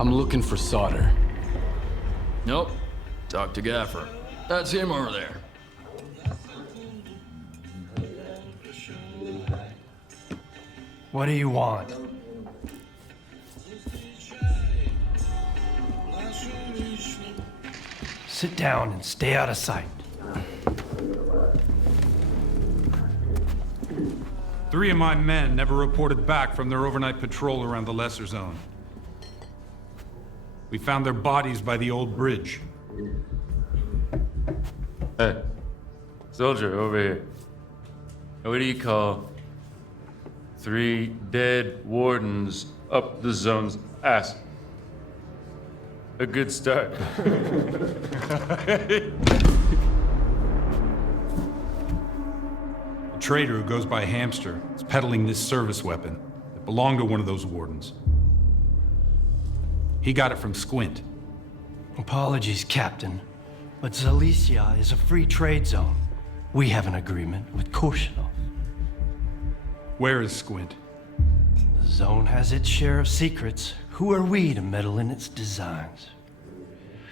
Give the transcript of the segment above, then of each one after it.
I'm looking for solder. Nope. Talk to Gaffer. That's him over there. What do you want? Sit down and stay out of sight. 3 of my men never reported back from their overnight patrol around the lesser zone. We found their bodies by the old bridge. Hey, soldier over here. What do you call 3 dead wardens up the zone's ass? A good start. A trader who goes by Hamster is peddling this service weapon that belonged to one of those wardens. He got it from Squint. Apologies, Captain, but Zalicia is a free trade zone. We have an agreement with Korshinov. Where is Squint? The zone has its share of secrets. Who are we to meddle in its designs?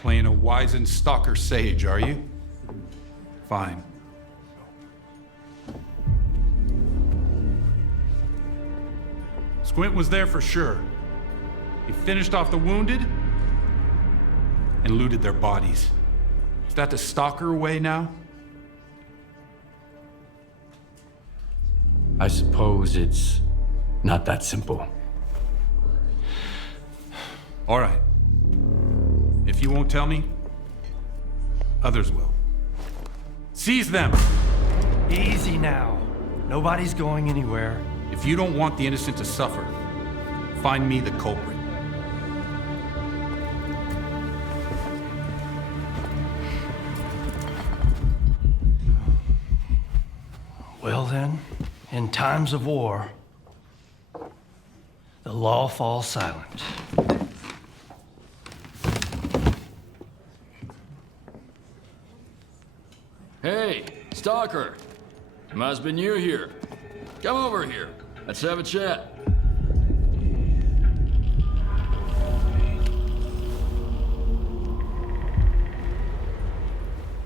Playing a wizened stalker sage, are you? Fine. Squint was there for sure. He finished off the wounded and looted their bodies. Is that the stalker way now? I suppose it's not that simple. All right. If you won't tell me, others will. Seize them! Easy now. Nobody's going anywhere. If you don't want the innocent to suffer, find me the culprit. Well then, in times of war, the law falls silent. Hey, Stalker. Must be new here. Come over here. Let's have a chat.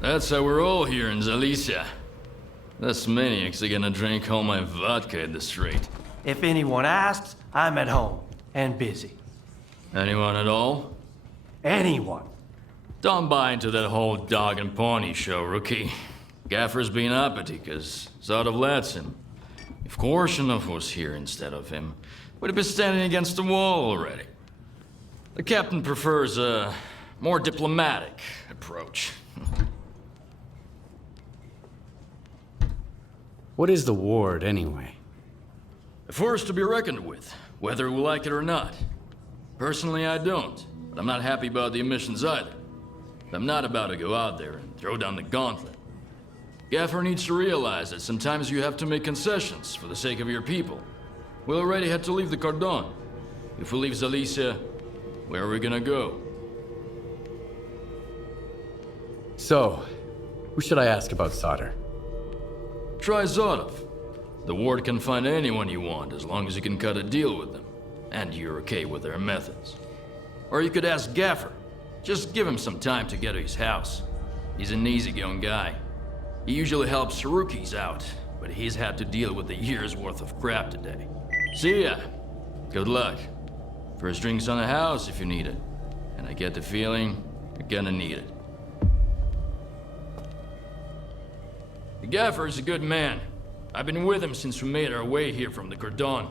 That's how we're all here in Zalicia. Those maniacs are gonna drink all my vodka in the street. If anyone asks, I'm at home and busy. Anyone at all? Anyone. Don't buy into that whole dog and pony show, rookie. Gaffer's being uppity, cause Zodov lets him. If Korshinov was here instead of him, we'd have been standing against the wall already. The captain prefers a more diplomatic approach. What is the ward, anyway? A force to be reckoned with, whether we like it or not. Personally, I don't, but I'm not happy about the emissions either. I'm not about to go out there and throw down the gauntlet. Gaffer needs to realize that sometimes you have to make concessions for the sake of your people. We already had to leave the Cordon. If we leave Zalicia, where are we gonna go? So, who should I ask about solder? Try Zodov. The ward can find anyone you want as long as you can cut a deal with them, and you're okay with their methods. Or you could ask Gaffer. Just give him some time to get to his house. He's an easygoing guy. He usually helps rookies out, but he's had to deal with a year's worth of crap today. See ya. Good luck. First drinks on the house if you need it. And I get the feeling you're gonna need it. The Gaffer is a good man. I've been with him since we made our way here from the Cordon.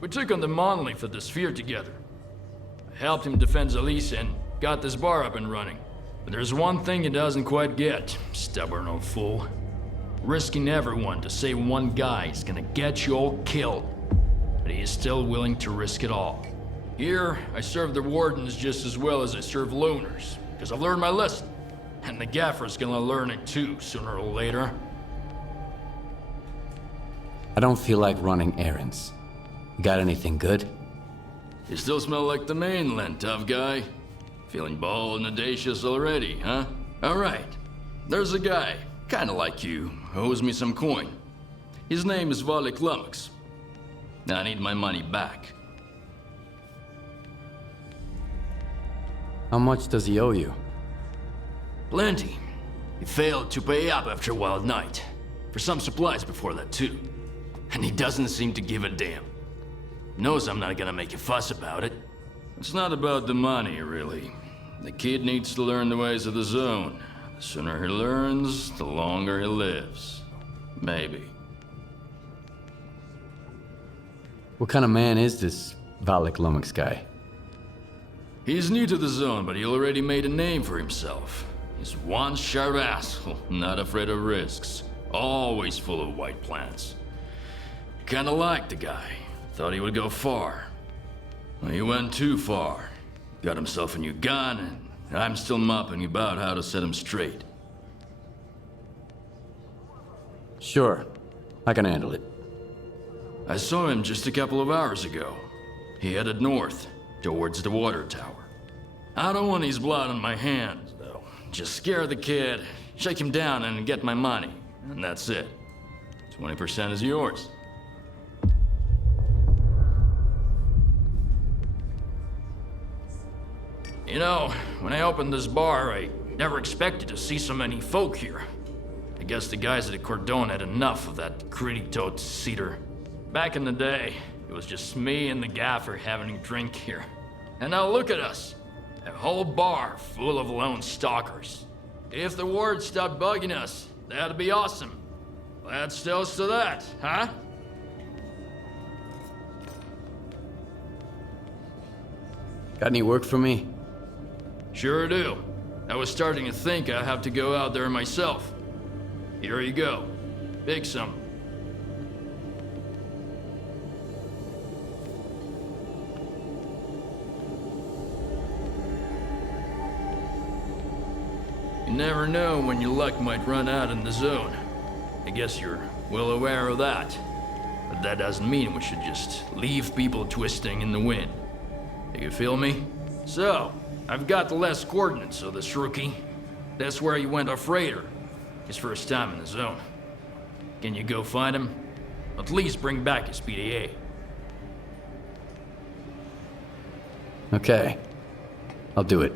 We took on the monolith of the sphere together. I helped him defend Zalicia and got this bar up and running. But there's one thing he doesn't quite get, stubborn old fool. Risking everyone to save one guy is gonna get you all killed. But he is still willing to risk it all. Here, I serve the wardens just as well as I serve loners, because I've learned my lesson. And the Gaffer's gonna learn it too, sooner or later. I don't feel like running errands. Got anything good? You still smell like the mainland, tough guy. Feeling bold and audacious already, huh? Alright. There's a guy, kinda like you, who owes me some coin. His name is Valik Lummox. I need my money back. How much does he owe you? Plenty. He failed to pay up after a wild night. For some supplies before that, too. And he doesn't seem to give a damn. Knows I'm not gonna make a fuss about it. It's not about the money, really. The kid needs to learn the ways of the zone. The sooner he learns, the longer he lives. Maybe. What kind of man is this Valak Lumix guy? He's new to the zone, but he already made a name for himself. He's one sharp asshole, not afraid of risks. Always full of white plans. Kinda liked the guy. Thought he would go far. Well, he went too far. Got himself a new gun, and I'm still mopping about how to set him straight. Sure, I can handle it. I saw him just a couple of hours ago. He headed north, towards the water tower. I don't want his blood on my hands, though. Just scare the kid, shake him down, and get my money. And that's it. 20% is yours. You know, when I opened this bar, I never expected to see so many folk here. I guess the guys at the Cordon had enough of that gritty-toed cedar. Back in the day, it was just me and the gaffer having a drink here. And now look at us. A whole bar full of lone stalkers. If the ward stopped bugging us, that'd be awesome. Let's toast to that, huh? Got any work for me? Sure do. I was starting to think I'd have to go out there myself. Here you go. Pick some. You never know when your luck might run out in the zone. I guess you're well aware of that. But that doesn't mean we should just leave people twisting in the wind. You feel me? So, I've got the last coordinates of this rookie. That's where he went off raider. His first time in the zone. Can you go find him? At least bring back his PDA. Okay, I'll do it.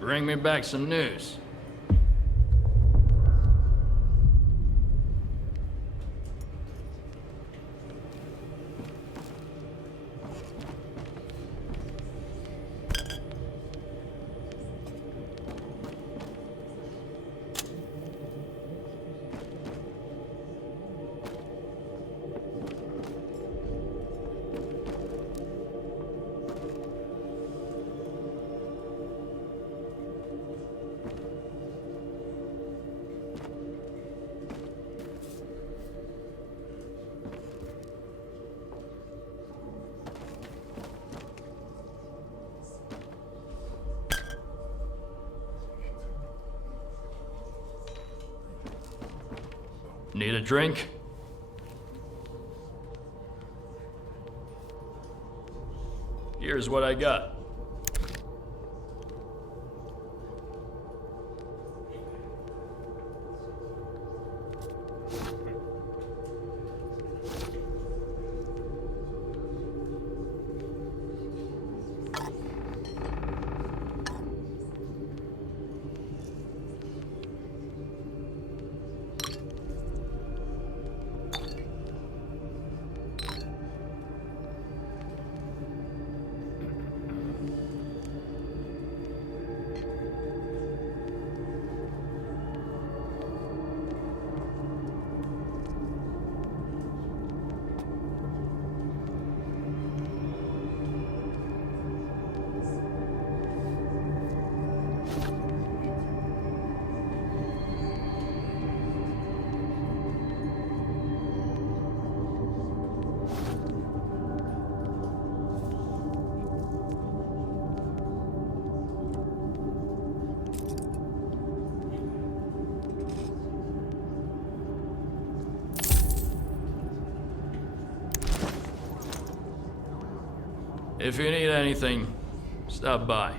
Bring me back some news. Need a drink? Here's what I got. If you need anything, stop by.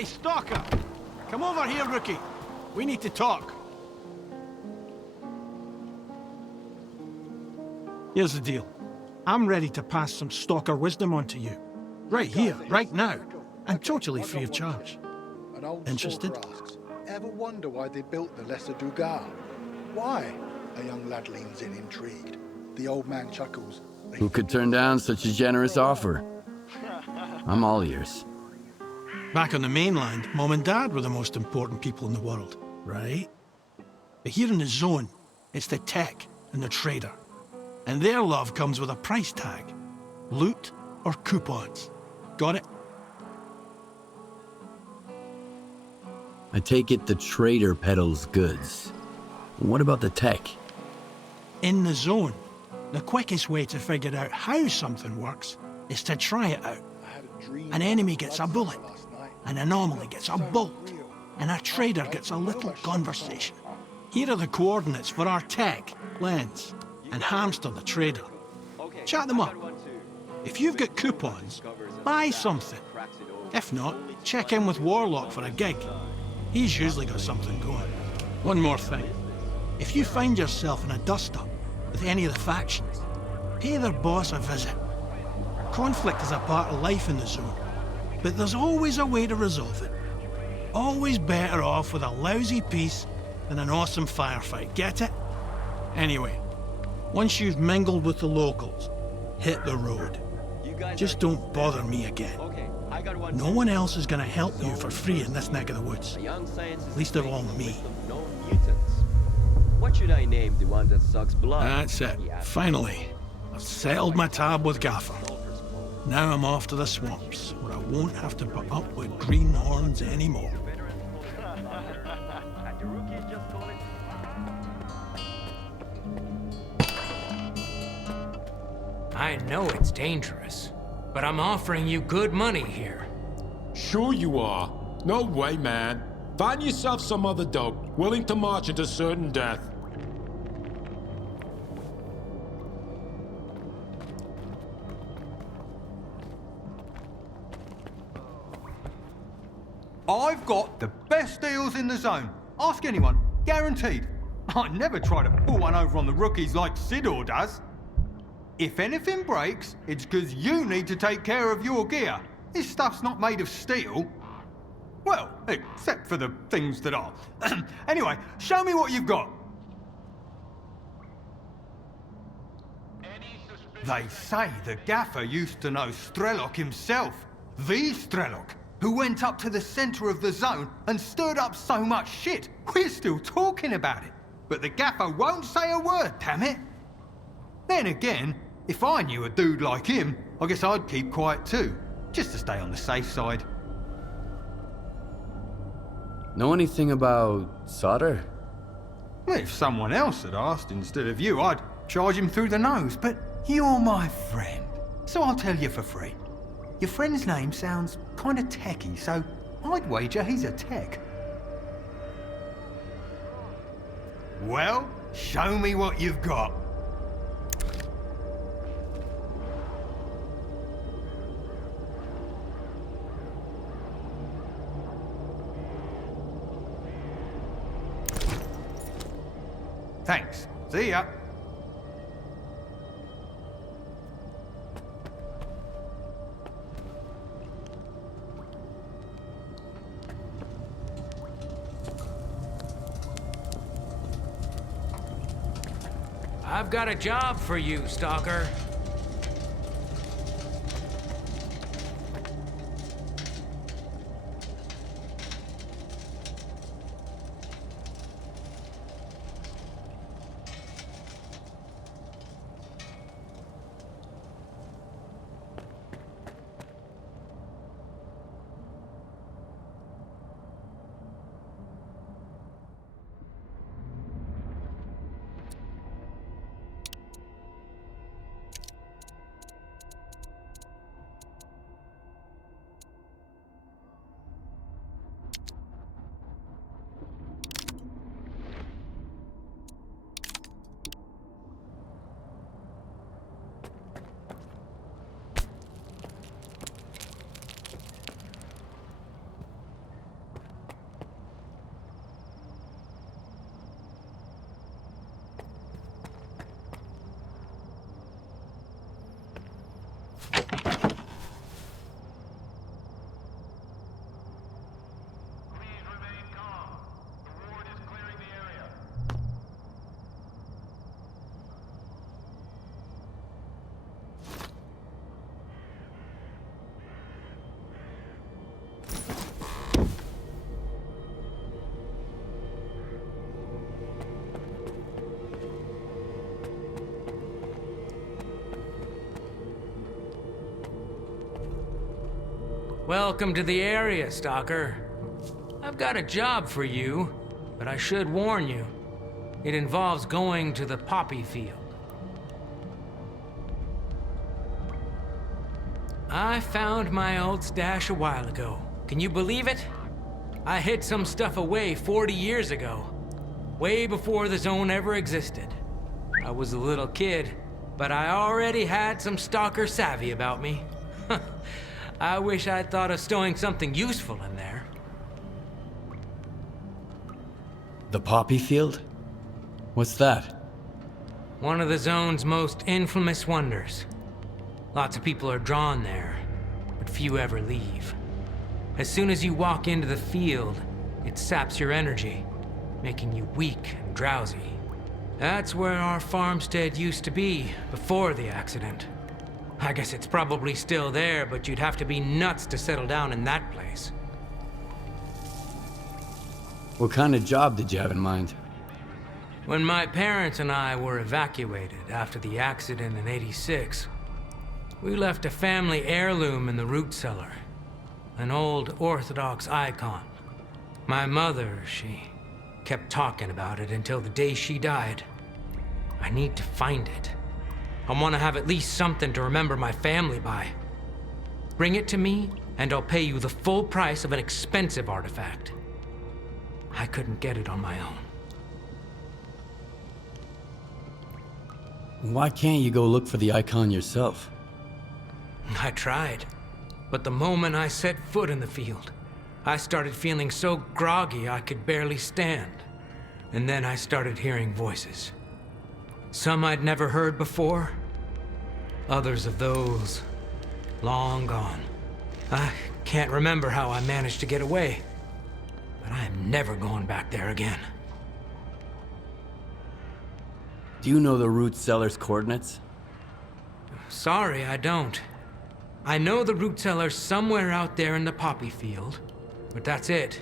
Hey, Stalker! Come over here, rookie. We need to talk. Here's the deal. I'm ready to pass some Stalker wisdom on to you. Right here, right now. And totally free of charge. An old Interested? stalker asks, ever wonder why they built the Lesser Dugar? Why? A young lad leans in, intrigued. The old man chuckles. Who could turn down such a generous offer? I'm all ears. Back on the mainland, Mom and Dad were the most important people in the world, right? But here in the zone, it's the tech and the trader. And their love comes with a price tag. Loot or coupons. Got it? I take it the trader peddles goods. What about the tech? In the zone, the quickest way to figure out how something works is to try it out. I had a dream An enemy gets a bullet, last night. an anomaly gets a bolt, and a trader gets a little conversation. Here are the coordinates for our tech, Lens, and Hamster the trader. Chat them up. If you've got coupons, buy something. If not, check in with Warlock for a gig. He's usually got something going. One more thing. If you find yourself in a dust-up with any of the factions, pay their boss a visit. Conflict is a part of life in the zone, but there's always a way to resolve it. Always better off with a lousy peace than an awesome firefight, get it? Anyway, once you've mingled with the locals, hit the road. Just don't bother me again. No one else is gonna help you for free in this neck of the woods. Least of all me. What should I name the one that sucks blood? That's it. Finally, I've settled my tab with Gaffer. Now I'm off to the swamps, where I won't have to put up with greenhorns anymore. I know it's dangerous, but I'm offering you good money here. Sure you are. No way, man. Find yourself some other dope, willing to march into certain death. I've got the best deals in the zone. Ask anyone. Guaranteed. I never try to pull one over on the rookies like S.T.A.L.K.E.R does. If anything breaks, it's because you need to take care of your gear. This stuff's not made of steel. Well, except for the things that are. Anyway, show me what you've got. They say the Gaffer used to know S.T.A.L.K.E.R himself. The S.T.A.L.K.E.R, who went up to the centre of the zone and stirred up so much shit, we're still talking about it. But the Gaffer won't say a word, damn it. Then again, if I knew a dude like him, I guess I'd keep quiet too, just to stay on the safe side. Know anything about solder? If someone else had asked instead of you, I'd charge him through the nose, but you're my friend, so I'll tell you for free. Your friend's name sounds kind of techy, so I'd wager he's a tech. Well, show me what you've got. Thanks. See ya. I've got a job for you, Stalker. Welcome to the area, Stalker. I've got a job for you, but I should warn you. It involves going to the poppy field. I found my old stash a while ago. Can you believe it? I hid some stuff away 40 years ago, way before the zone ever existed. I was a little kid, but I already had some stalker savvy about me. I wish I'd thought of stowing something useful in there. The poppy field? What's that? One of the zone's most infamous wonders. Lots of people are drawn there, but few ever leave. As soon as you walk into the field, it saps your energy, making you weak and drowsy. That's where our farmstead used to be before the accident. I guess it's probably still there, but you'd have to be nuts to settle down in that place. What kind of job did you have in mind? When my parents and I were evacuated after the accident in '86, we left a family heirloom in the root cellar. An old Orthodox icon. My mother, she kept talking about it until the day she died. I need to find it. I want to have at least something to remember my family by. Bring it to me, and I'll pay you the full price of an expensive artifact. I couldn't get it on my own. Why can't you go look for the icon yourself? I tried, but the moment I set foot in the field, I started feeling so groggy I could barely stand. And then I started hearing voices. Some I'd never heard before, others of those long gone. I can't remember how I managed to get away, but I am never going back there again. Do you know the root cellar's coordinates? Sorry, I don't. I know the root cellar's somewhere out there in the poppy field, but that's it.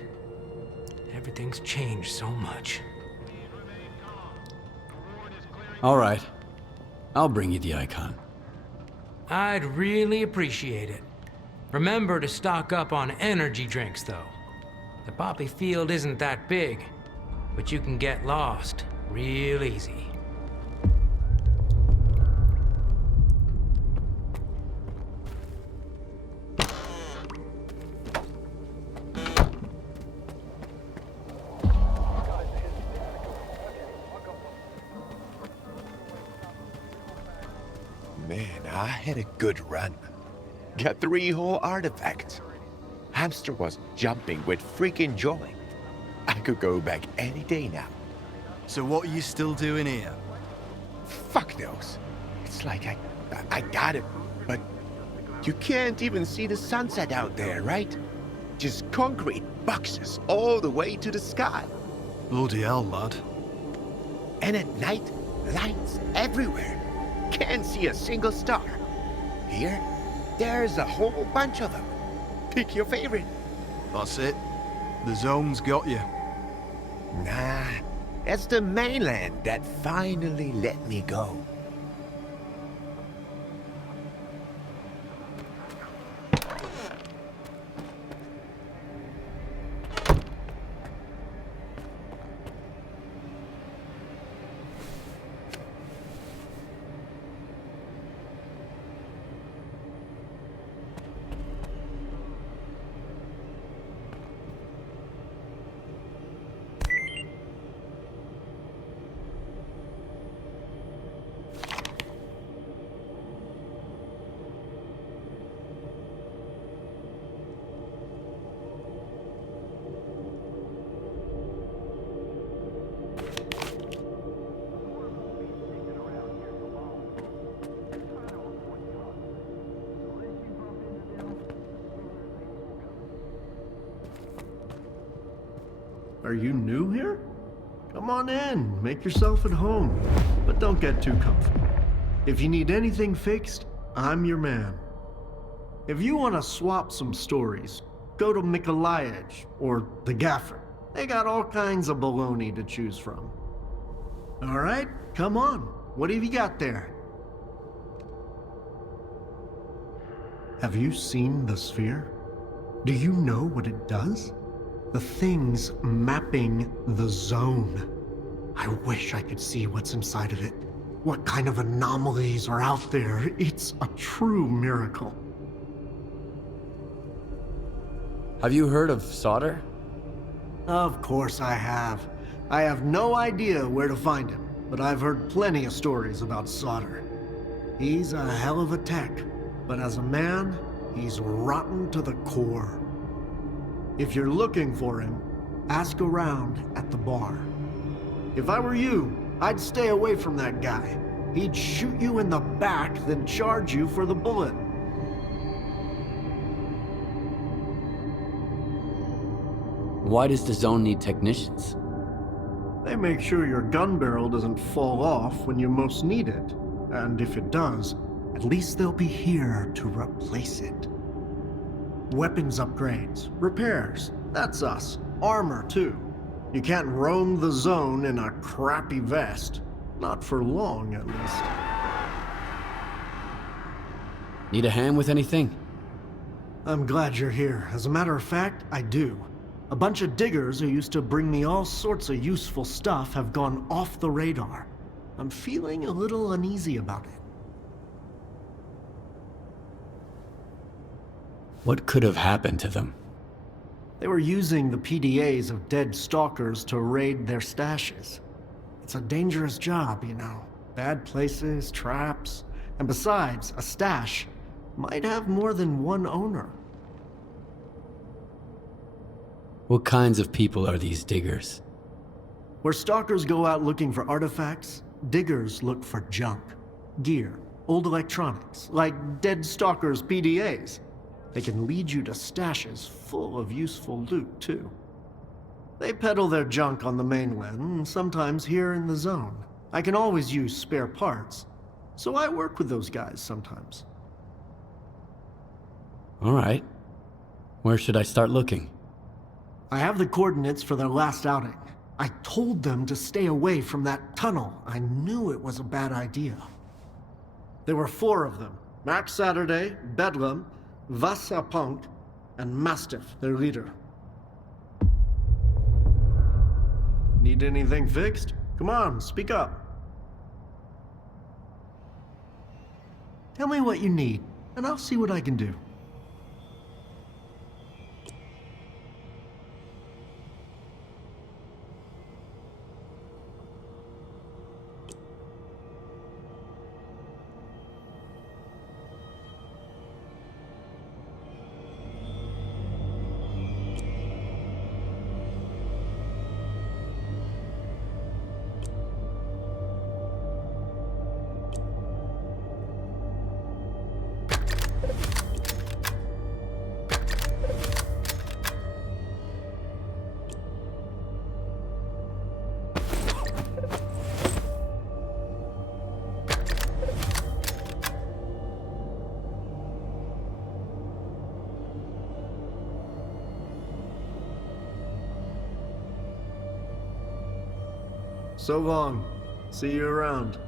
Everything's changed so much. All right. I'll bring you the icon. I'd really appreciate it. Remember to stock up on energy drinks, though. The poppy field isn't that big, but you can get lost real easy. Man, I had a good run. Got 3 whole artifacts. Hamster was jumping with freaking joy. I could go back any day now. So what are you still doing here? Fuck those. It's like I got it, but you can't even see the sunset out there, right? Just concrete boxes all the way to the sky. Bloody hell, lad. And at night, lights everywhere. Can't see a single star. Here, there's a whole bunch of them. Pick your favorite. That's it. The zone's got you. Nah, it's the mainland that finally let me go. Are you new here? Come on in, make yourself at home, but don't get too comfortable. If you need anything fixed, I'm your man. If you want to swap some stories, go to Mykolaiv or the Gaffer. They got all kinds of baloney to choose from. All right, come on. What have you got there? Have you seen the sphere? Do you know what it does? The thing's mapping the zone. I wish I could see what's inside of it. What kind of anomalies are out there? It's a true miracle. Have you heard of S.T.A.L.K.E.R? Of course I have. I have no idea where to find him, but I've heard plenty of stories about S.T.A.L.K.E.R. He's a hell of a tech, but as a man, he's rotten to the core. If you're looking for him, ask around at the bar. If I were you, I'd stay away from that guy. He'd shoot you in the back, then charge you for the bullet. Why does the zone need technicians? They make sure your gun barrel doesn't fall off when you most need it. And if it does, at least they'll be here to replace it. Weapons upgrades, repairs, that's us. Armor, too. You can't roam the zone in a crappy vest. Not for long, at least. Need a hand with anything? I'm glad you're here. As a matter of fact, I do. A bunch of diggers who used to bring me all sorts of useful stuff have gone off the radar. I'm feeling a little uneasy about it. What could have happened to them? They were using the PDAs of dead stalkers to raid their stashes. It's a dangerous job, you know. Bad places, traps, and besides, a stash might have more than one owner. What kinds of people are these diggers? Where stalkers go out looking for artifacts, diggers look for junk, gear, old electronics, like dead stalkers' PDAs. They can lead you to stashes full of useful loot, too. They peddle their junk on the mainland, and sometimes here in the zone. I can always use spare parts, so I work with those guys sometimes. All right. Where should I start looking? I have the coordinates for their last outing. I told them to stay away from that tunnel. I knew it was a bad idea. There were 4 of them. Max Saturday, Bedlam, Vasapunk, and Mastiff, their leader. Need anything fixed? Come on, speak up. Tell me what you need, and I'll see what I can do. So long. See you around.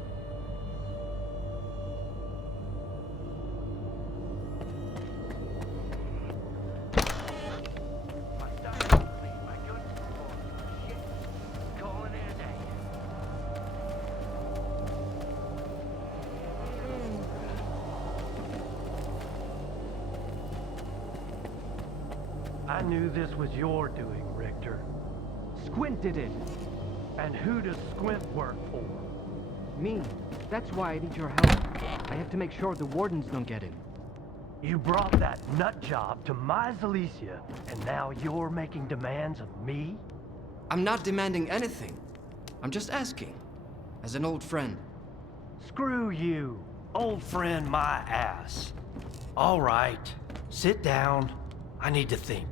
I knew this was your doing, Richter. Squint did it. And who does Squint work for? Me. That's why I need your help. I have to make sure the wardens don't get him. You brought that nut job to my Zalicia, and now you're making demands of me? I'm not demanding anything. I'm just asking. As an old friend. Screw you. Old friend my ass. All right. Sit down. I need to think.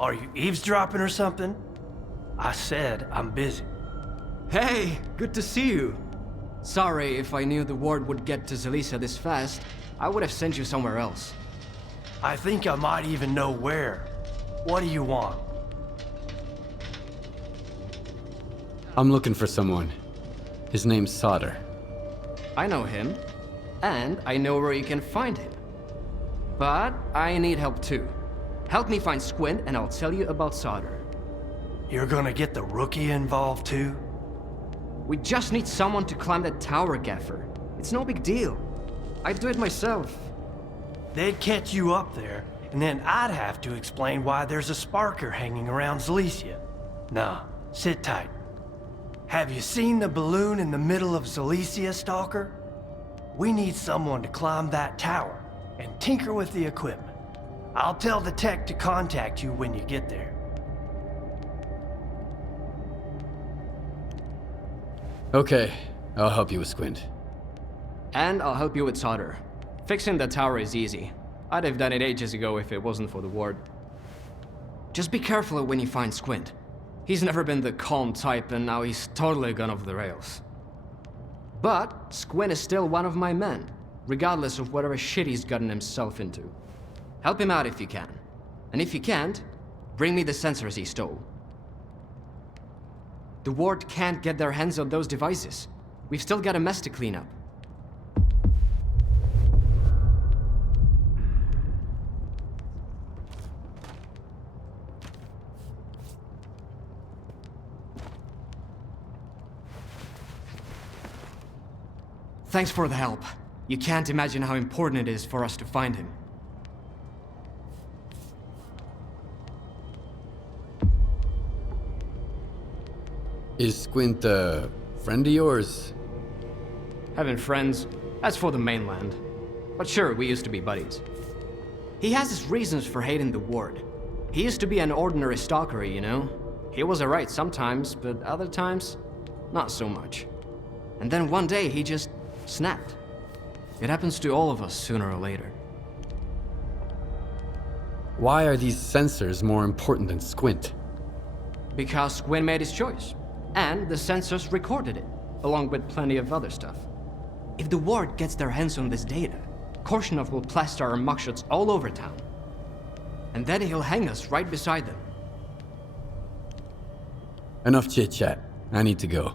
Are you eavesdropping or something? I said I'm busy. Hey, good to see you. Sorry, if I knew the word would get to Silesia this fast, I would have sent you somewhere else. I think I might even know where. What do you want? I'm looking for someone. His name's S.T.A.L.K.E.R. I know him, and I know where you can find him. But I need help too. Help me find Squint, and I'll tell you about S.T.A.L.K.E.R. You're gonna get the rookie involved too? We just need someone to climb that tower, Gaffer. It's no big deal. I'd do it myself. They'd catch you up there, and then I'd have to explain why there's a sparker hanging around Silesia. Nah, sit tight. Have you seen the balloon in the middle of Silesia, Stalker? We need someone to climb that tower and tinker with the equipment. I'll tell the tech to contact you when you get there. Okay, I'll help you with Squint. And I'll help you with S.T.A.L.K.E.R. Fixing the tower is easy. I'd have done it ages ago if it wasn't for the ward. Just be careful when you find Squint. He's never been the calm type, and now he's totally gone off the rails. But Squint is still one of my men, regardless of whatever shit he's gotten himself into. Help him out if you can. And if you can't, bring me the sensors he stole. The ward can't get their hands on those devices. We've still got a mess to clean up. Thanks for the help. You can't imagine how important it is for us to find him. Is Squint a friend of yours? Having friends, that's for the mainland. But sure, we used to be buddies. He has his reasons for hating the ward. He used to be an ordinary stalker, you know? He was alright sometimes, but other times, not so much. And then one day he just snapped. It happens to all of us sooner or later. Why are these sensors more important than Squint? Because Squint made his choice. And the sensors recorded it, along with plenty of other stuff. If the ward gets their hands on this data, Korshunov will plaster our mugshots all over town. And then he'll hang us right beside them. Enough chit-chat. I need to go.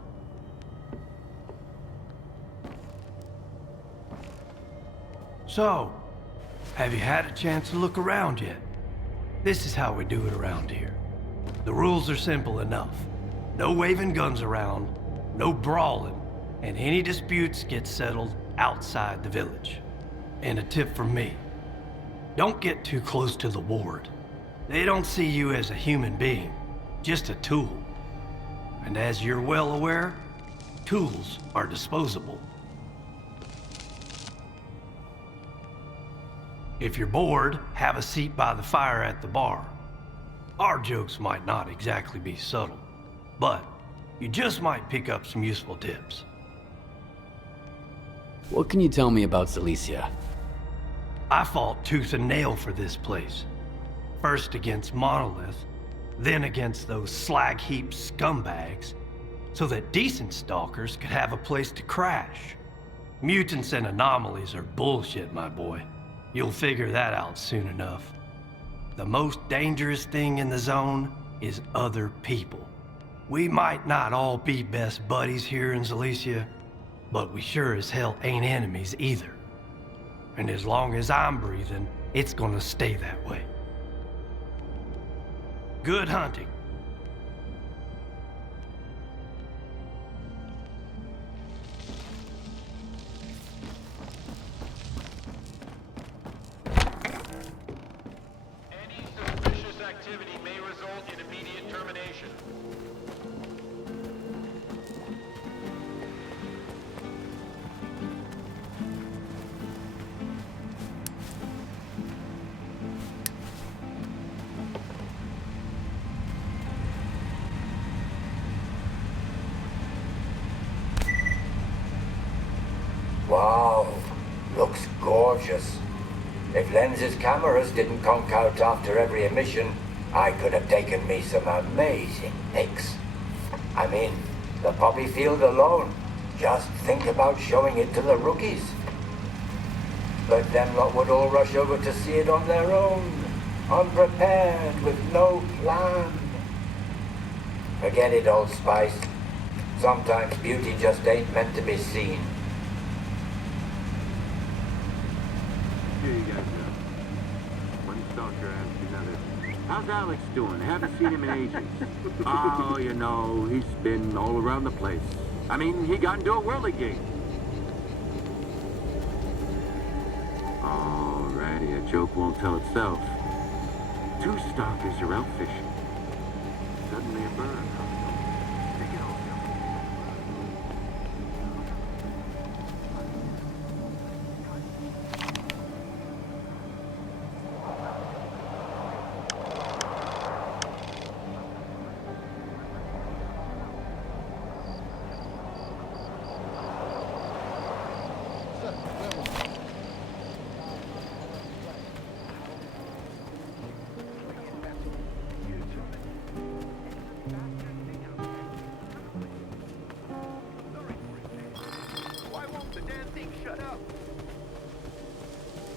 So, have you had a chance to look around yet? This is how we do it around here. The rules are simple enough. No waving guns around, no brawling, and any disputes get settled outside the village. And a tip from me, don't get too close to the ward. They don't see you as a human being, just a tool. And as you're well aware, tools are disposable. If you're bored, have a seat by the fire at the bar. Our jokes might not exactly be subtle, but you just might pick up some useful tips. What can you tell me about Silesia? I fought tooth and nail for this place. First against Monolith, then against those slag heap scumbags, so that decent stalkers could have a place to crash. Mutants and anomalies are bullshit, my boy. You'll figure that out soon enough. The most dangerous thing in the zone is other people. We might not all be best buddies here in Silesia, but we sure as hell ain't enemies either. And as long as I'm breathing, it's gonna stay that way. Good hunting. Wow, looks gorgeous. If Lens's cameras didn't conk out after every emission, I could have taken me some amazing pics. I mean, the poppy field alone. Just think about showing it to the rookies. But them lot would all rush over to see it on their own, unprepared, with no plan. Forget it, Old Spice. Sometimes beauty just ain't meant to be seen. Here you guys go. One stalker asks another, how's Alex doing? Haven't seen him in ages. Oh, you know, he's been all around the place. I mean, he got into a whirligig. Alrighty, a joke won't tell itself. Two stalkers are out fishing. Suddenly a bird.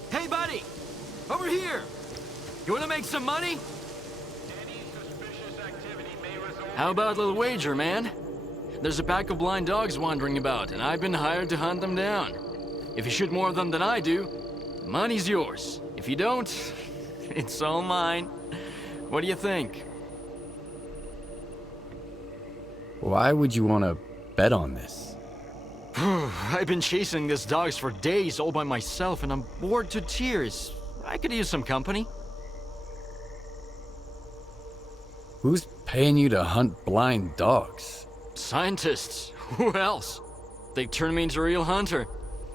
Hey, buddy! Over here! You wanna make some money? How about a little wager, man? There's a pack of blind dogs wandering about, and I've been hired to hunt them down. If you shoot more of them than I do, the money's yours. If you don't, it's all mine. What do you think? Why would you want to bet on this? I've been chasing these dogs for days all by myself, and I'm bored to tears. I could use some company. Who's paying you to hunt blind dogs? Scientists. Who else? They turned me into a real hunter.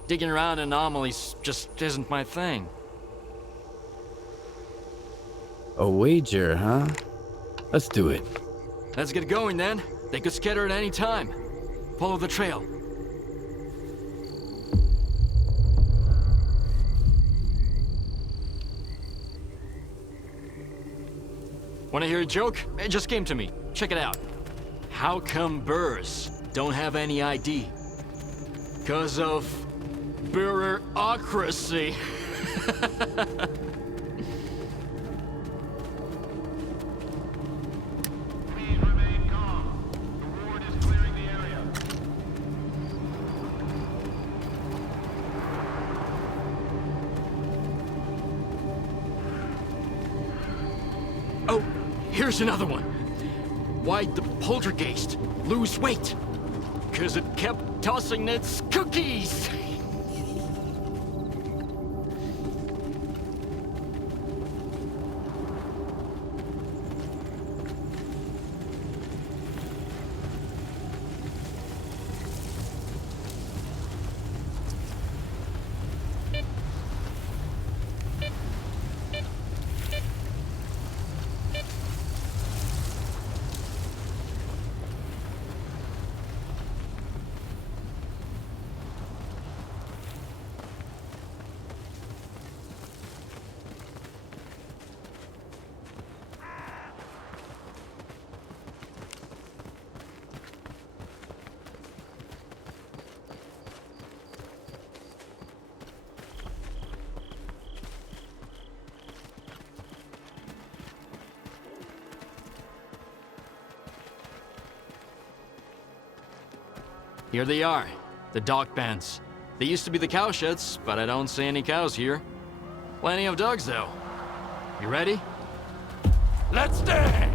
Digging around anomalies just isn't my thing. A wager, huh? Let's do it. Let's get going then. They could scatter at any time. Follow the trail. Wanna hear a joke? It just came to me. Check it out. How come birds don't have any ID? 'Cause of bureaucracy. Oh, here's another one. Why'd the poltergeist lose weight? 'Cause it kept tossing its cookies. Here they are, the dog pens. They used to be the cow sheds, but I don't see any cows here. Plenty of dogs, though. You ready? Let's dance!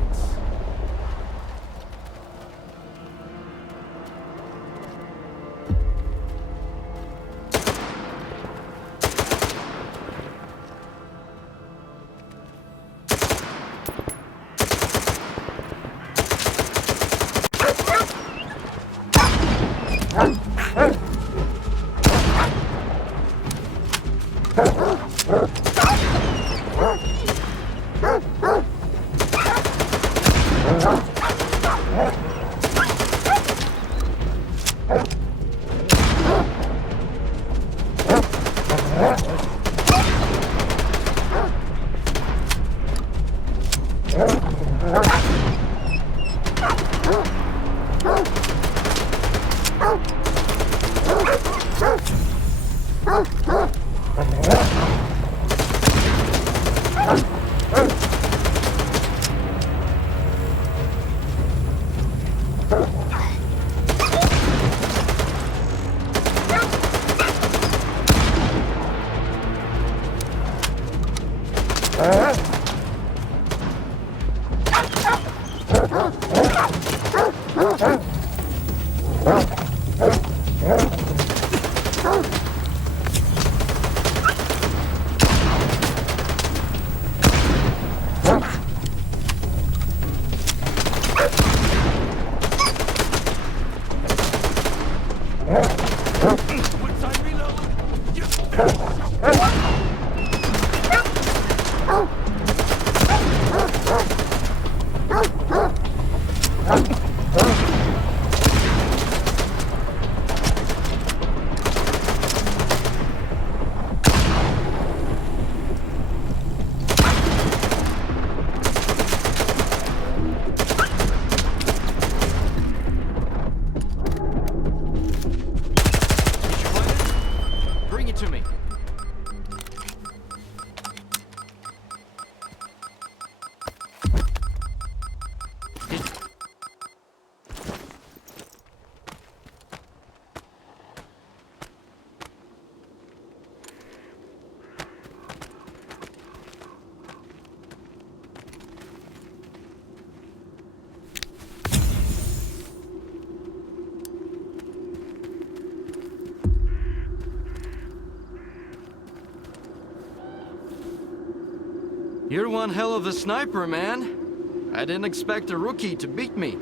You're one hell of a sniper, man. I didn't expect a rookie to beat me.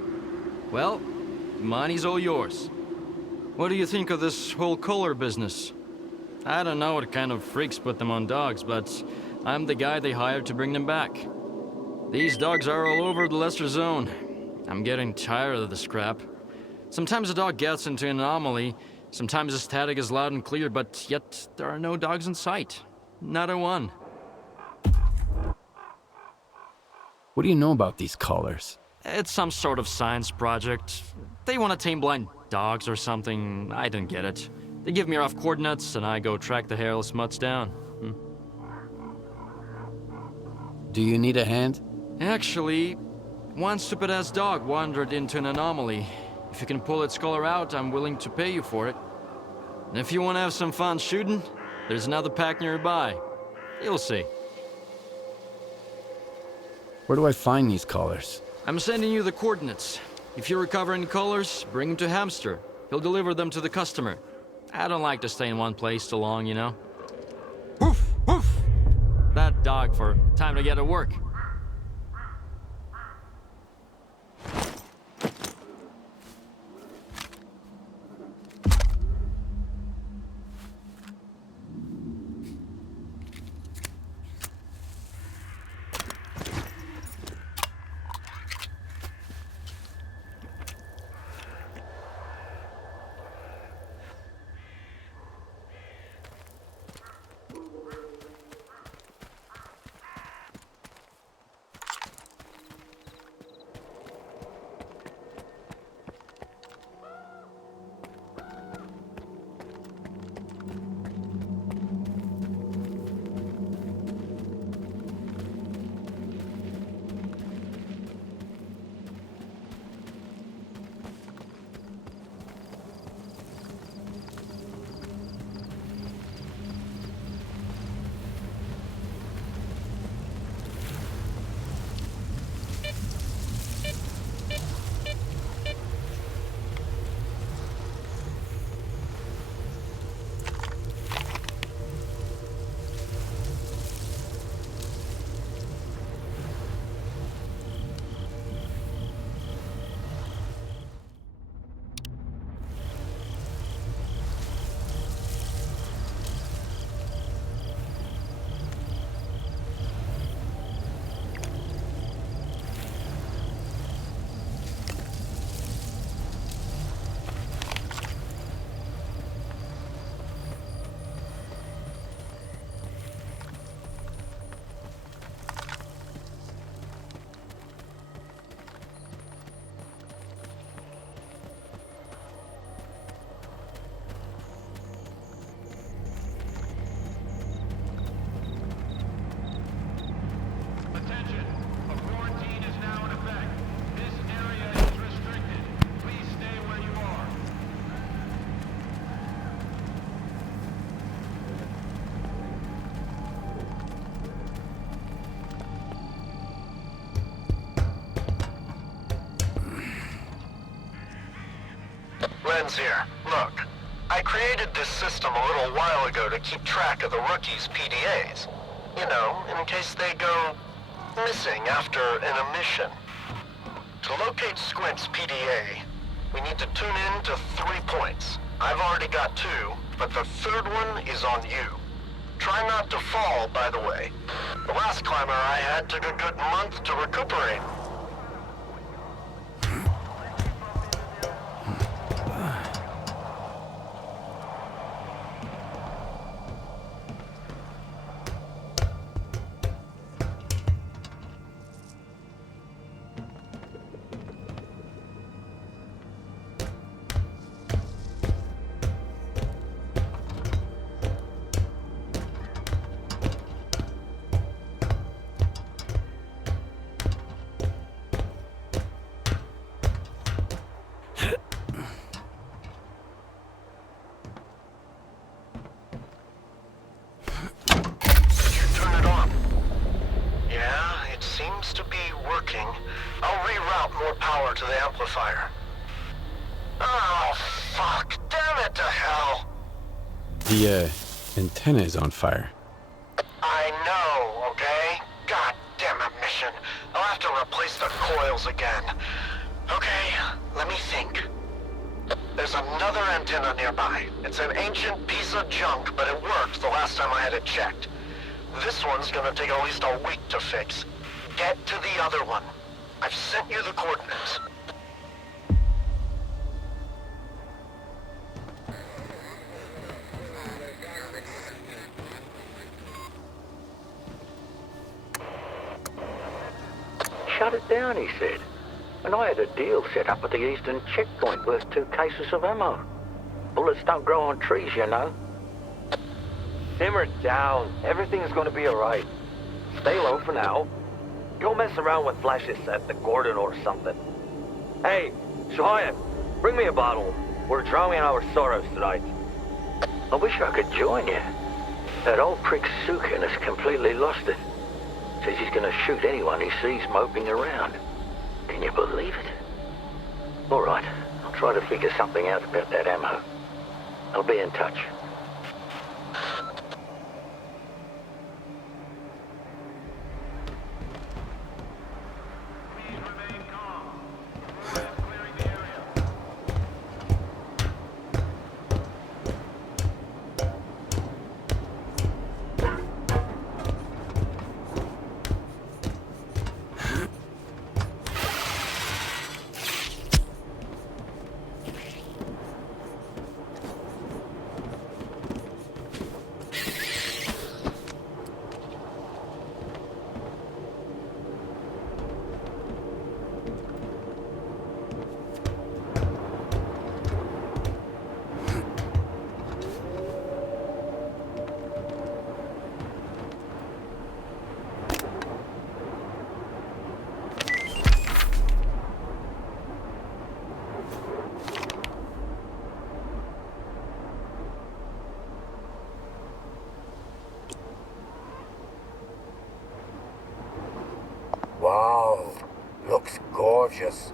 Well, money's all yours. What do you think of this whole collar business? I don't know what kind of freaks put them on dogs, but I'm the guy they hired to bring them back. These dogs are all over the lesser zone. I'm getting tired of this crap. Sometimes a dog gets into an anomaly, sometimes the static is loud and clear, but yet there are no dogs in sight. Not a one. What do you know about these collars? It's some sort of science project. They want to tame blind dogs or something. I don't get it. They give me rough coordinates and I go track the hairless mutts down. Do you need a hand? Actually, one stupid-ass dog wandered into an anomaly. If you can pull its collar out, I'm willing to pay you for it. And if you want to have some fun shooting, there's another pack nearby. You'll see. Where do I find these collars? I'm sending you the coordinates. If you recover any collars, bring them to Hamster. He'll deliver them to the customer. I don't like to stay in one place too long, you know? Woof, woof! That dog for time to get to work. Ben's here. Look, I created this system a little while ago to keep track of the rookies' PDAs. You know, in case they go missing after an emission. To locate Squint's PDA, we need to tune in to 3 points. I've already got 2, but the 3rd one is on you. Try not to fall, by the way. The last climber I had took a good month to recuperate. Seems to be working. I'll reroute more power to the amplifier. Oh, fuck. Damn it to hell. The antenna is on fire. I know, okay? God damn it, mission. I'll have to replace the coils again. Okay, let me think. There's another antenna nearby. It's an ancient piece of junk, but it worked the last time I had it checked. This one's gonna take at least a week to fix. Get to the other one. I've sent you the coordinates. Shut it down, he said. And I had a deal set up at the eastern checkpoint worth 2 cases of ammo. Bullets don't grow on trees, you know. Simmer down. Everything's gonna be alright. Stay low for now. Go mess around with flashes at the Gordon or something. Hey, Shayan, bring me a bottle. We're drowning our sorrows tonight. I wish I could join you. That old prick Sukin has completely lost it. Says he's gonna shoot anyone he sees moping around. Can you believe it? All right, I'll try to figure something out about that ammo. I'll be in touch. Wow, looks gorgeous.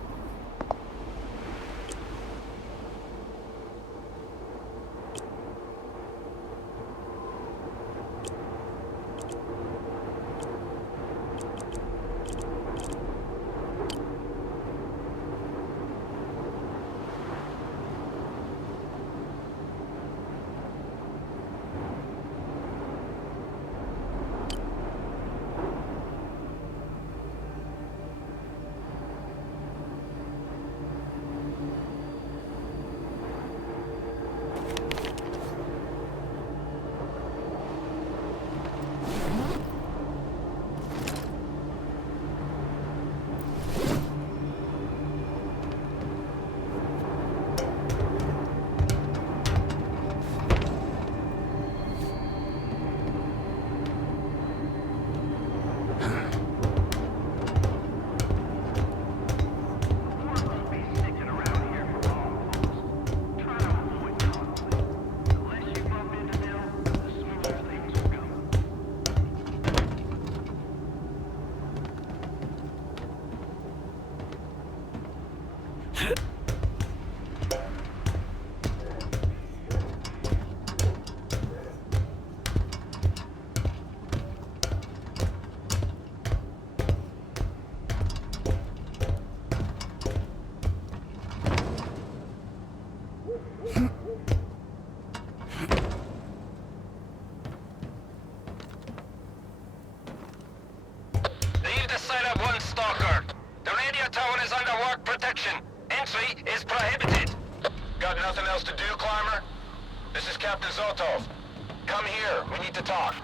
Got nothing else to do, Climber? This is Captain Zotov. Come here, we need to talk.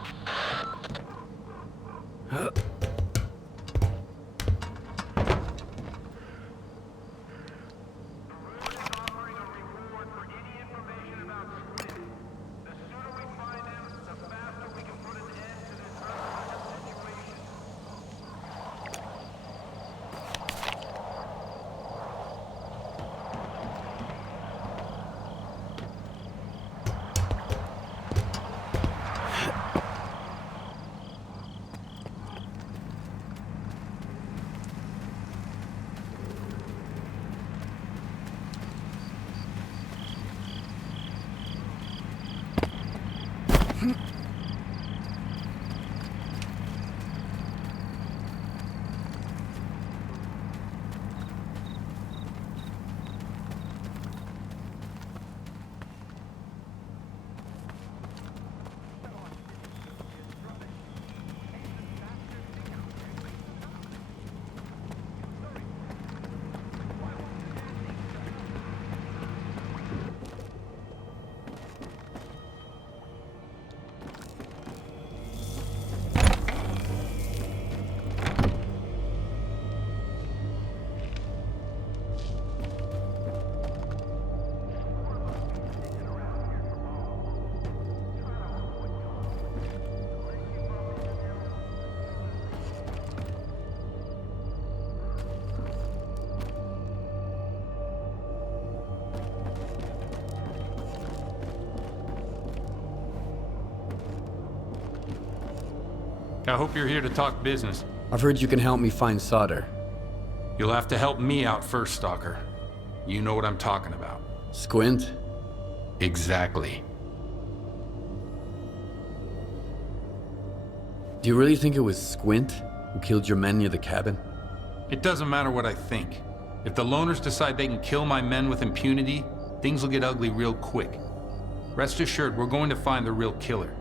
I hope you're here to talk business. I've heard you can help me find solder. You'll have to help me out first, Stalker. You know what I'm talking about. Squint? Exactly. Do you really think it was Squint who killed your men near the cabin? It doesn't matter what I think. If the loners decide they can kill my men with impunity, things will get ugly real quick. Rest assured, we're going to find the real killer.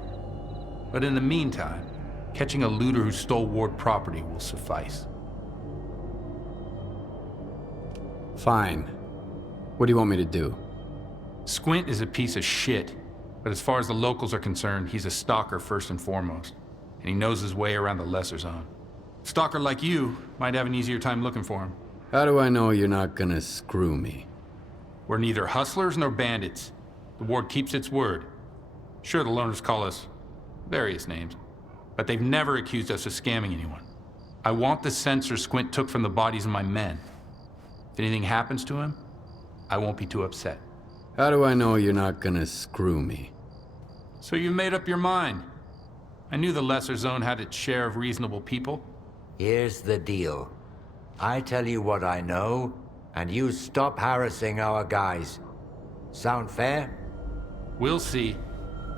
But in the meantime, catching a looter who stole Ward property will suffice. Fine. What do you want me to do? Squint is a piece of shit, but as far as the locals are concerned, he's a stalker first and foremost, and he knows his way around the lesser zone. A stalker like you might have an easier time looking for him. How do I know you're not gonna screw me? We're neither hustlers nor bandits. The Ward keeps its word. Sure, the loners call us various names, but they've never accused us of scamming anyone. I want the sensor Squint took from the bodies of my men. If anything happens to him, I won't be too upset. How do I know you're not gonna screw me? So you made up your mind. I knew the lesser zone had its share of reasonable people. Here's the deal. I tell you what I know, and you stop harassing our guys. Sound fair? We'll see.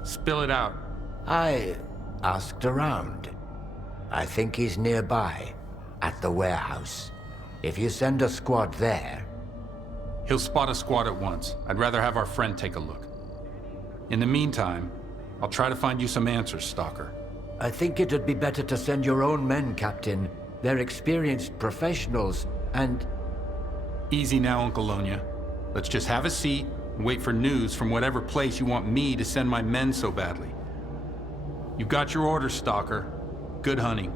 Spill it out. I asked around. I think he's nearby, at the warehouse. If you send a squad there... He'll spot a squad at once. I'd rather have our friend take a look. In the meantime, I'll try to find you some answers, Stalker. I think it'd be better to send your own men, Captain. They're experienced professionals, and... Easy now, Uncle Lonya. Let's just have a seat and wait for news from whatever place you want me to send my men so badly. You've got your orders, Stalker. Good hunting.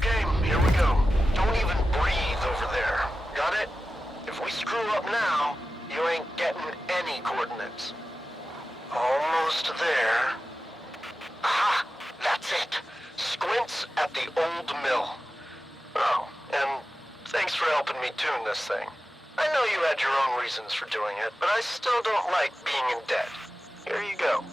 Okay, here we go. Don't even breathe over there. Got it? If we screw up now, you ain't getting any coordinates. Almost there. Aha! That's it. Squint's at the old mill. Oh, and thanks for helping me tune this thing. I know you had your own reasons for doing it, but I still don't like being in debt. Here you go.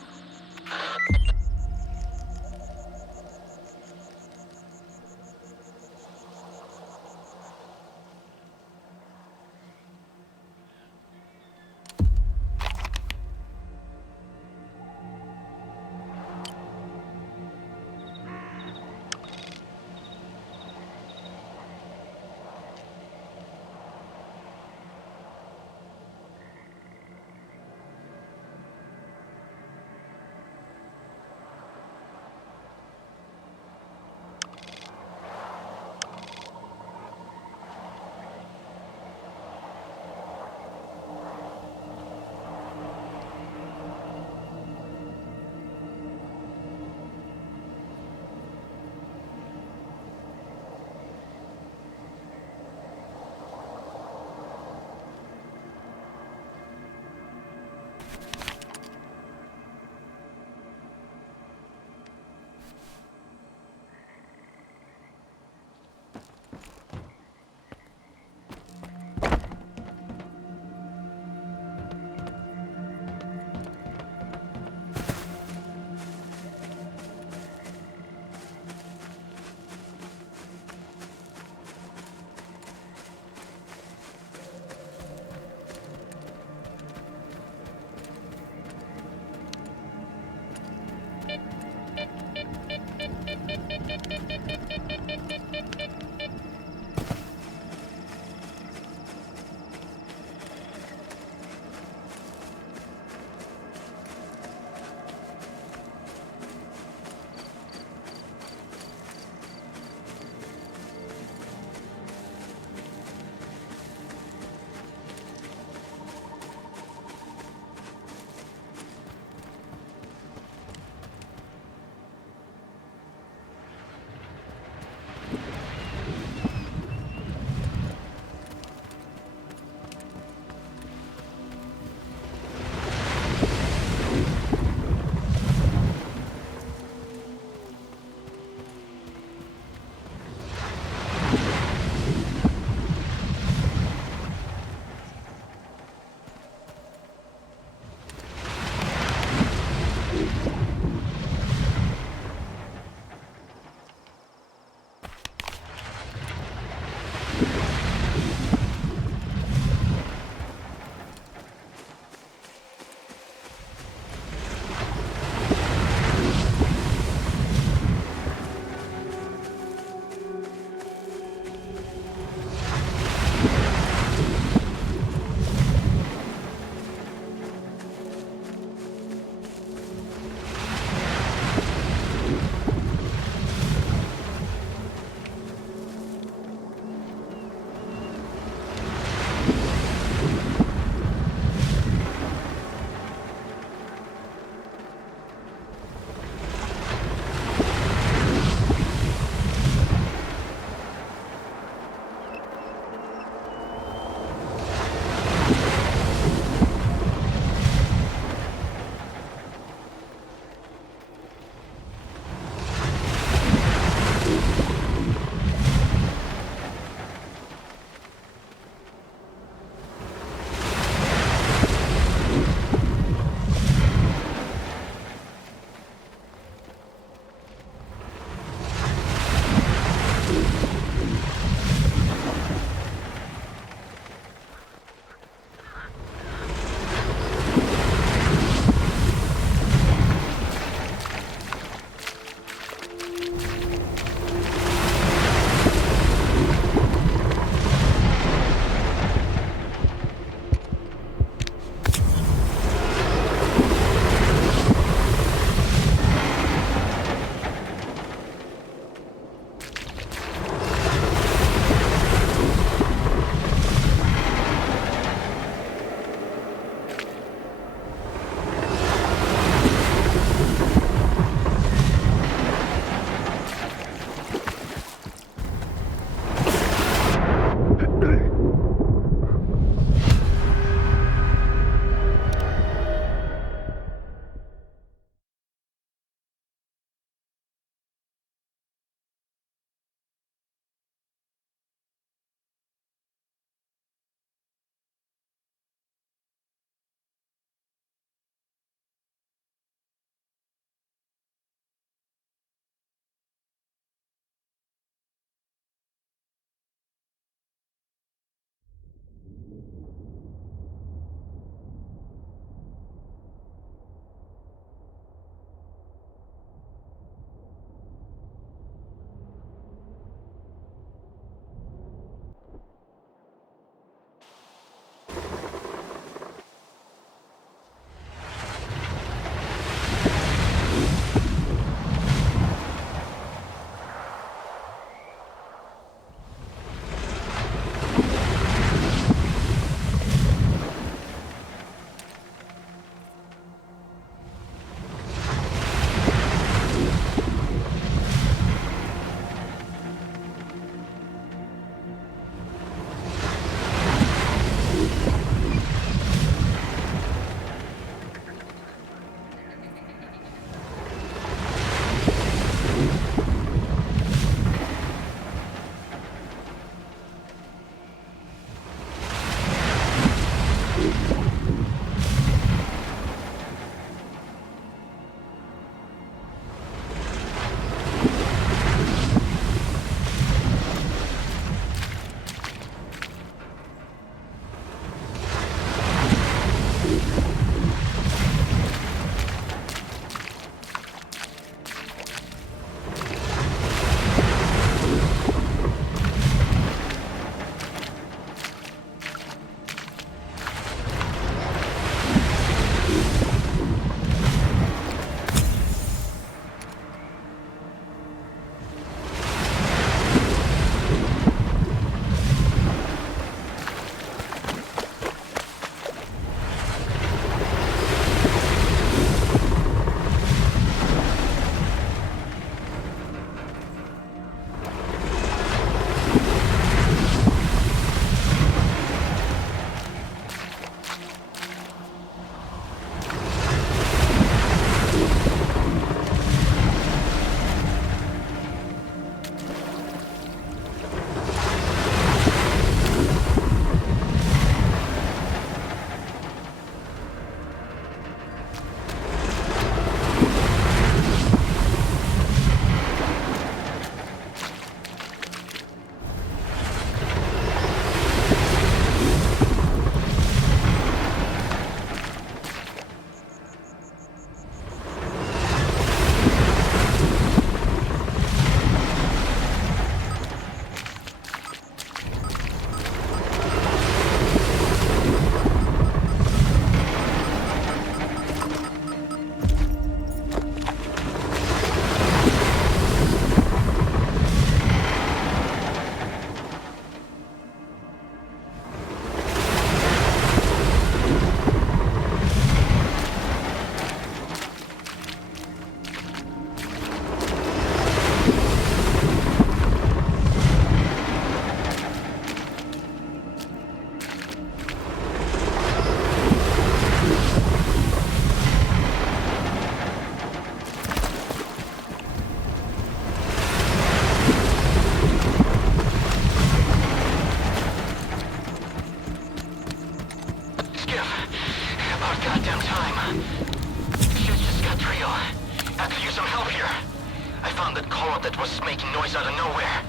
column that was making noise out of nowhere.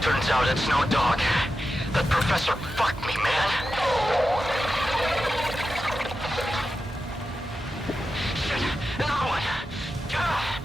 Turns out it's no dog. That professor fucked me, man. Shit, another one. Ah.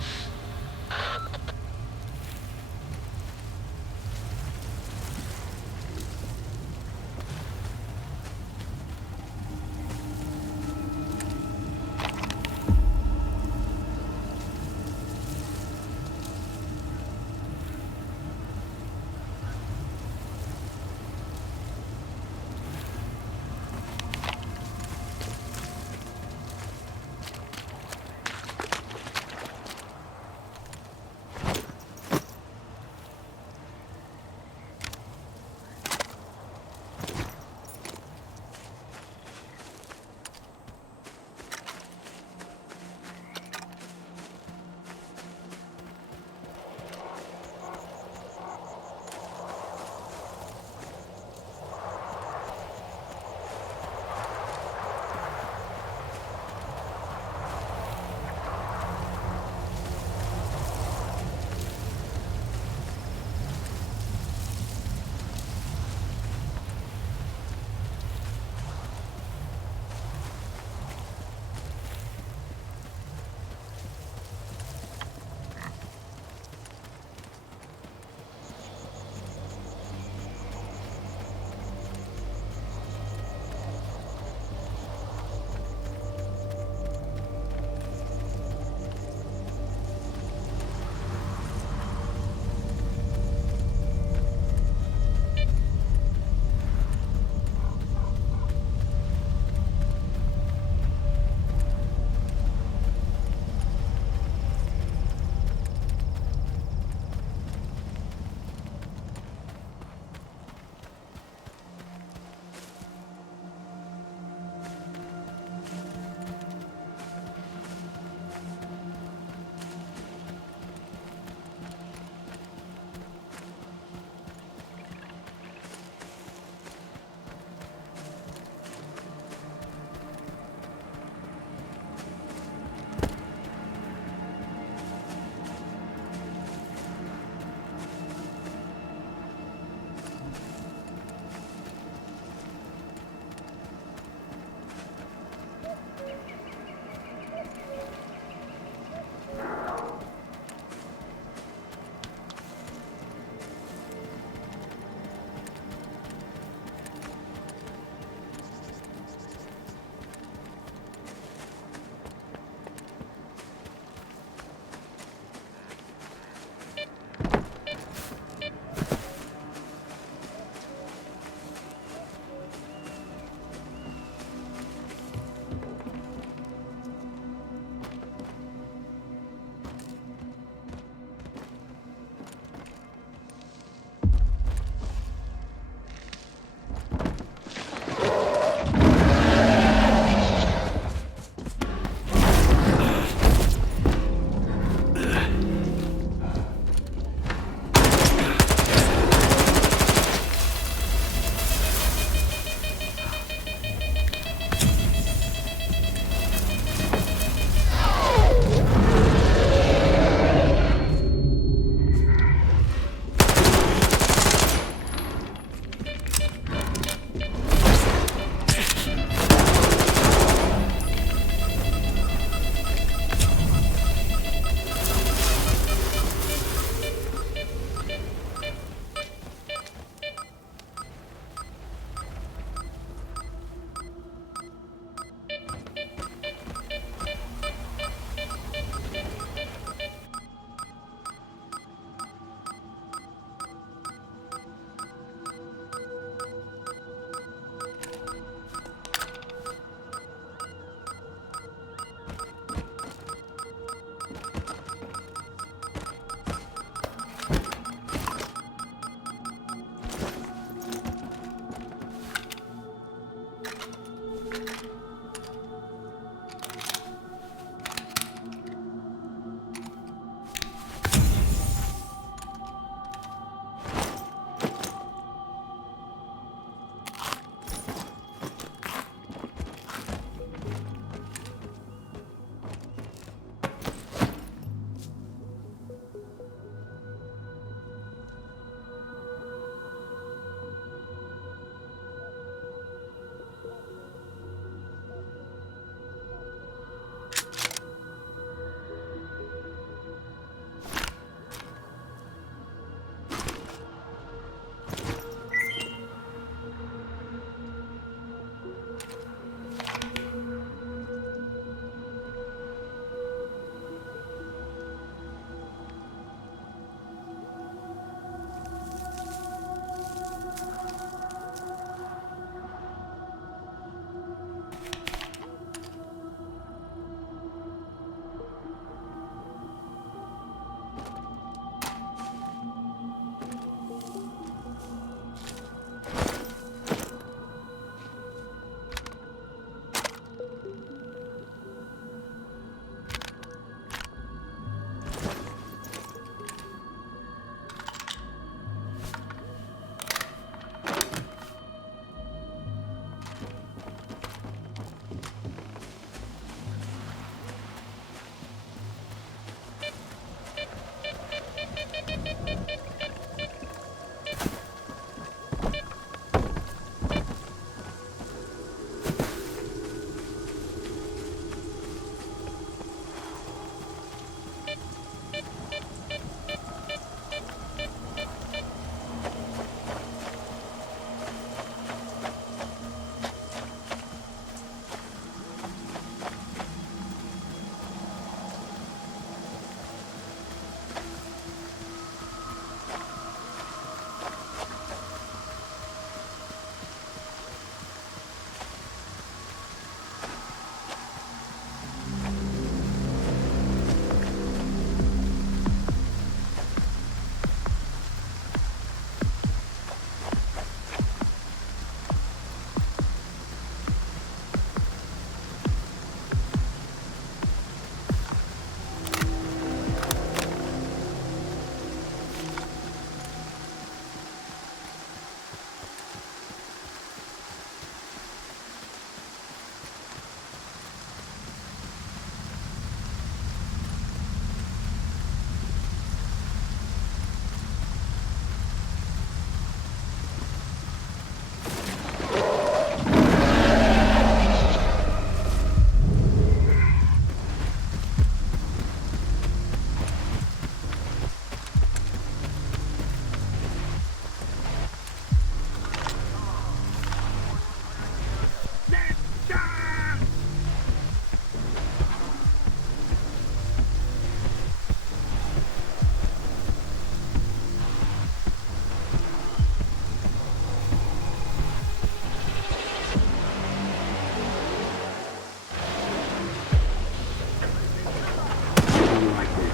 like this.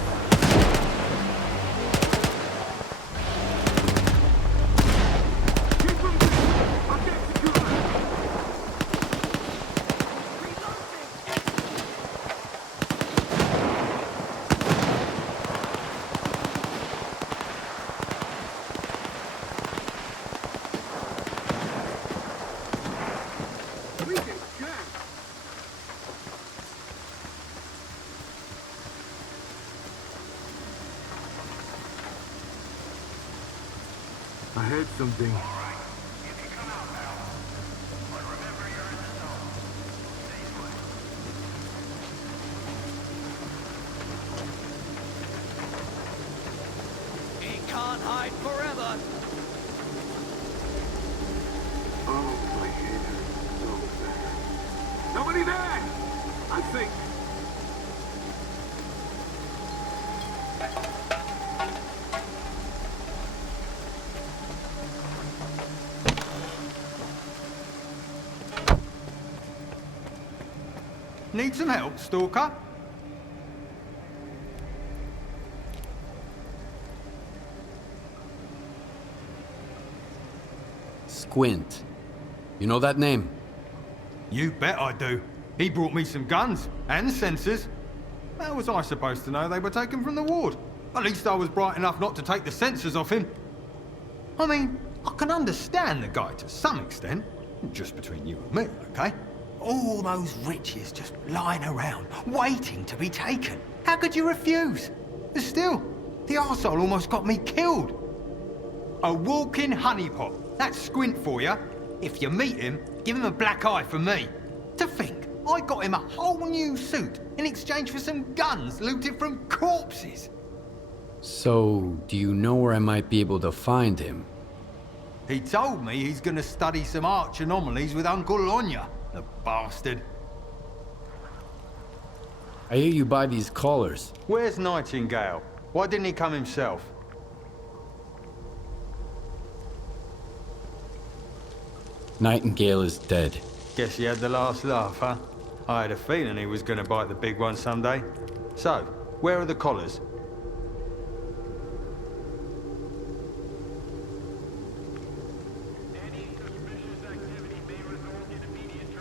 Keep moving! I'll get secure! I heard something. He can't hide forever. Oh, my head hurts so bad. Nobody there! I think. Need some help, Stalker? Squint. You know that name? You bet I do. He brought me some guns and sensors. How was I supposed to know they were taken from the ward? At least I was bright enough not to take the sensors off him. I mean, I can understand the guy to some extent. Just between you and me, okay? All those riches just lying around, waiting to be taken. How could you refuse? But still, the arsehole almost got me killed. A walking honeypot. That's Squint for you. If you meet him, give him a black eye from me. To think, I got him a whole new suit in exchange for some guns looted from corpses. So, do you know where I might be able to find him? He told me he's gonna study some arch anomalies with Uncle Lonya, the bastard. I hear you buy these collars. Where's Nightingale? Why didn't he come himself? Nightingale is dead. Guess he had the last laugh, huh? I had a feeling he was gonna bite the big one someday. So, where are the collars?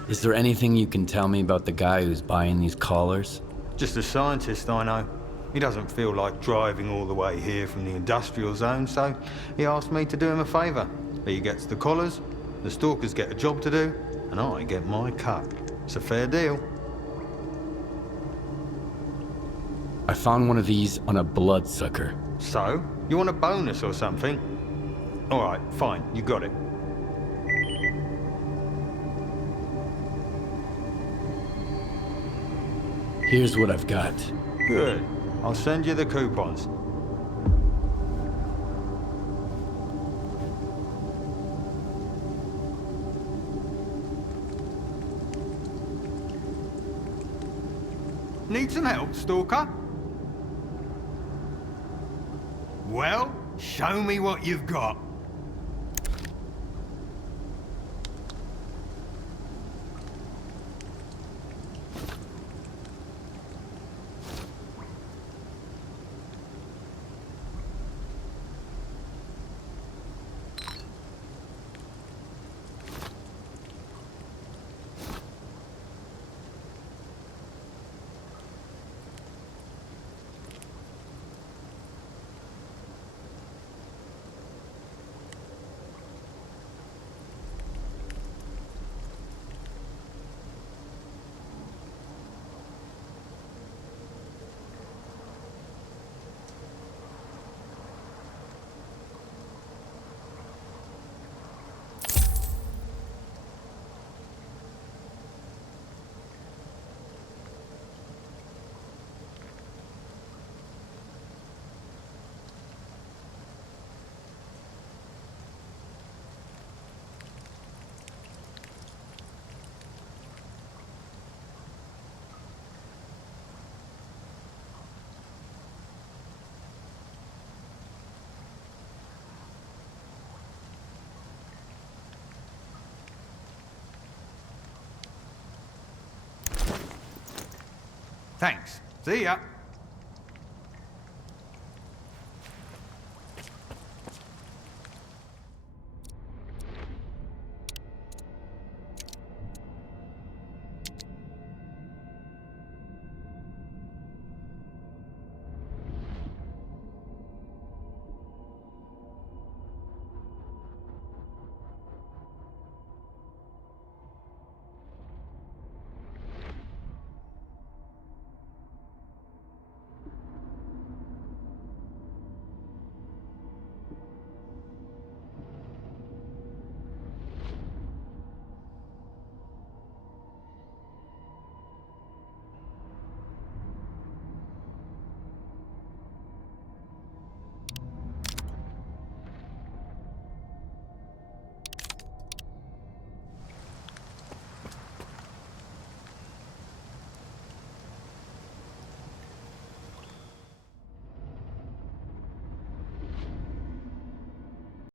Is there anything you can tell me about the guy who's buying these collars? Just a scientist, I know. He doesn't feel like driving all the way here from the industrial zone, so he asked me to do him a favor. He gets the collars, the stalkers get a job to do, and I get my cut. It's a fair deal. I found one of these on a bloodsucker. So? You want a bonus or something? All right, fine, you got it. Here's what I've got. Good. I'll send you the coupons. Need some help, Stalker? Well, show me what you've got. Thanks. See ya.